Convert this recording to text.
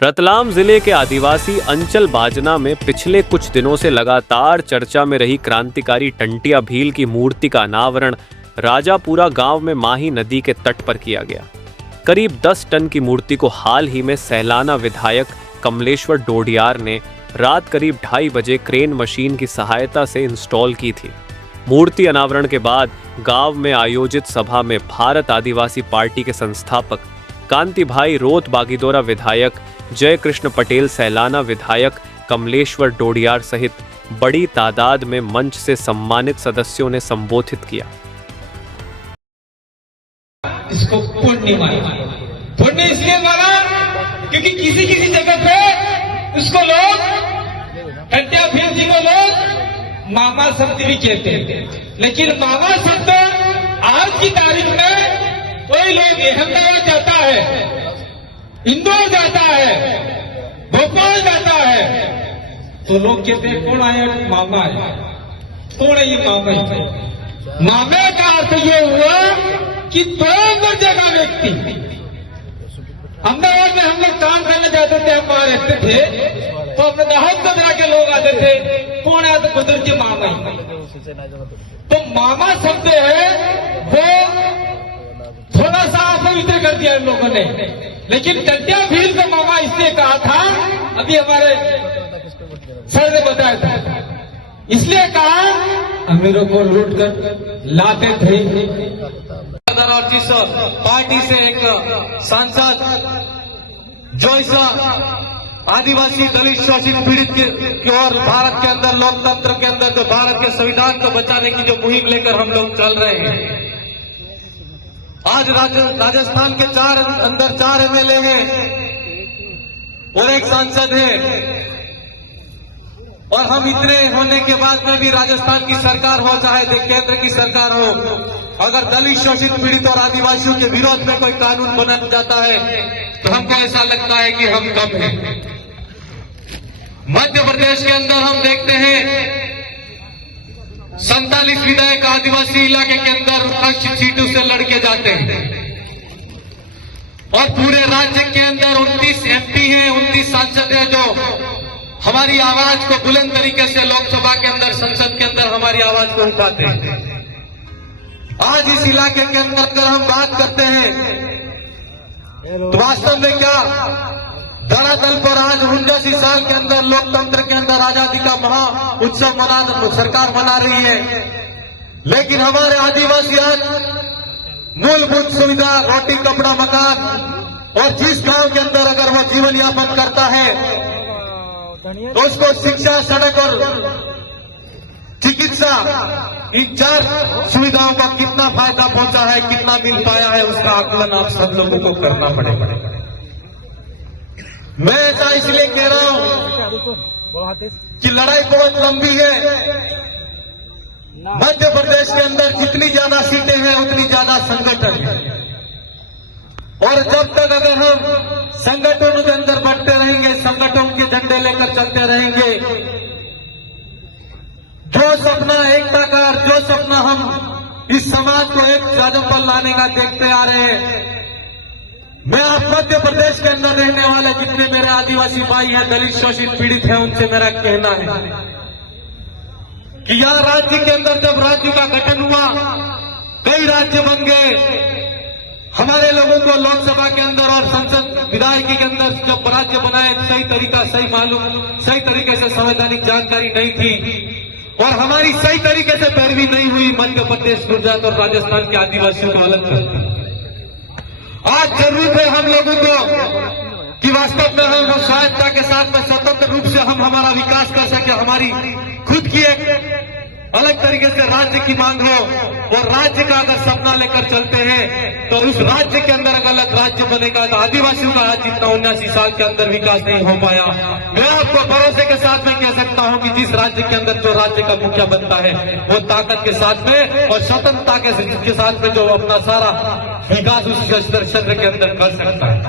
रतलाम जिले के आदिवासी अंचल बाजना में पिछले कुछ दिनों से लगातार चर्चा में रही क्रांतिकारी टंटिया भील की मूर्ति का अनावरण राजापुरा गांव में माही नदी के तट पर किया गया। करीब 10 टन की मूर्ति को हाल ही में सैलाना विधायक कमलेश्वर डोडियार ने रात करीब 2:30 बजे क्रेन मशीन की सहायता से इंस्टॉल की थी। मूर्ति अनावरण के बाद गांव में आयोजित सभा में भारत आदिवासी पार्टी के संस्थापक कांति भाई रोत बागीदोरा विधायक जय कृष्ण पटेल सैलाना विधायक कमलेश्वर डोडियार सहित बड़ी तादाद में मंच से सम्मानित सदस्यों ने संबोधित किया। इसको पुण्य माना, पुण्य इसलिए माना क्योंकि किसी किसी जगह पे उसको लोग टंटिया भील जी को लोग मामा शब्द भी कहते हैं, लेकिन मामा शब्द आज की तारीख में कोई लोग अहमदाबाद जाता है, इंदौर जाता है, भोपाल जाता है, तो लोग कहते हैं कौन आया? मामा है। कौन है ये मामा? मामे का अर्थ ये हुआ कि 2 दर्जे का व्यक्ति। अहमदाबाद में हम लोग काम करने जाते थे, हम वहां रहते थे, तो अपने दाहोद में जाके लोग आते थे, कौन आया? तो कुदरत के मामा ही। तो मामा शब्द है वो थोड़ा सा अपवित्र कर दिया इन लोगों ने, लेकिन टंटिया भील को मामा इसलिए कहा था, अभी हमारे सर ने बताया था, इसलिए कहा अमीरों को लूट कर लाते थे। और जिस पार्टी से एक सांसद जो इस आदिवासी दलित शोषित पीड़ित की ओर भारत के अंदर लोकतंत्र के अंदर जो भारत के संविधान को बचाने की जो मुहिम लेकर हम लोग चल रहे हैं, आज राजस्थान के 4 एमएलए हैं और एक सांसद है, और हम इतने होने के बाद में भी राजस्थान की सरकार हो चाहे केंद्र की सरकार हो, अगर दलित शोषित पीड़ित और आदिवासियों के विरोध में कोई कानून बना जाता है तो हमको ऐसा लगता है कि हम कम हैं। मध्य प्रदेश के अंदर हम देखते हैं 47 विधायक आदिवासी इलाके के अंदर कच्छ सीटों से लड़के जाते हैं, और पूरे राज्य के अंदर 29 एमपी हैं, 29 सांसद हैं जो हमारी आवाज को बुलंद तरीके से लोकसभा के अंदर, संसद के अंदर हमारी आवाज को उठाते हैं। आज इस इलाके के अंदर अगर हम बात करते हैं तो वास्तव में क्या धरातल पर आज 79 साल के अंदर लोकतंत्र के अंदर आजादी का महा उत्सव सरकार मना रही है, लेकिन हमारे आदिवासी आज मूलभूत सुविधा, रोटी कपड़ा मकान, और जिस गांव के अंदर अगर वो जीवन यापन करता है तो उसको शिक्षा, सड़क और चिकित्सा, इन 4 सुविधाओं का कितना फायदा पहुंचा है, कितना मिल पाया है, उसका आकलन आप सब लोगों को करना पड़ेगा। मैं ऐसा इसलिए कह रहा हूं कि लड़ाई बहुत लंबी है। मध्य प्रदेश के अंदर जितनी ज्यादा सीटें हैं उतनी ज्यादा संगठन है, और जब तक अगर हम संगठनों के अंदर बढ़ते रहेंगे, संगठनों के झंडे लेकर चलते रहेंगे, जो सपना एकता का, जो सपना हम इस समाज को एक कदम पर लाने का देखते आ रहे हैं, मैं आप मध्य प्रदेश के अंदर रहने वाले जितने मेरे आदिवासी भाई हैं, दलित शोषित पीड़ित हैं, उनसे मेरा कहना है कि यहाँ राज्य के अंदर जब राज्य का गठन हुआ, कई राज्य बन गए, हमारे लोगों को लोकसभा के अंदर और संसद विधायकी के अंदर जब राज्य बनाए सही तरीका, सही तरीके से संवैधानिक जानकारी नहीं थी, और हमारी सही तरीके से पैरवी नहीं हुई मध्य प्रदेश, गुजरात और राजस्थान के आदिवासियों को अलग करती। आज जरूरत है हम लोगों को कि वास्तव में हम स्वायत्तता के साथ में स्वतंत्र रूप से हम हमारा विकास कर सके, हमारी खुद की एक अलग तरीके से राज्य की मांग हो, और राज्य का अगर सपना लेकर चलते हैं तो उस राज्य के अंदर अगर अलग राज्य बनेगा तो आदिवासियों का आज जितना 79 साल के अंदर विकास नहीं हो पाया। मैं आपको भरोसे के साथ में कह सकता हूं कि जिस राज्य के अंदर जो राज्य का मुखिया बनता है वो ताकत के साथ में और स्वतंत्रता के साथ में जो अपना सारा विकास उस क्षेत्र के अंदर कर सकता है।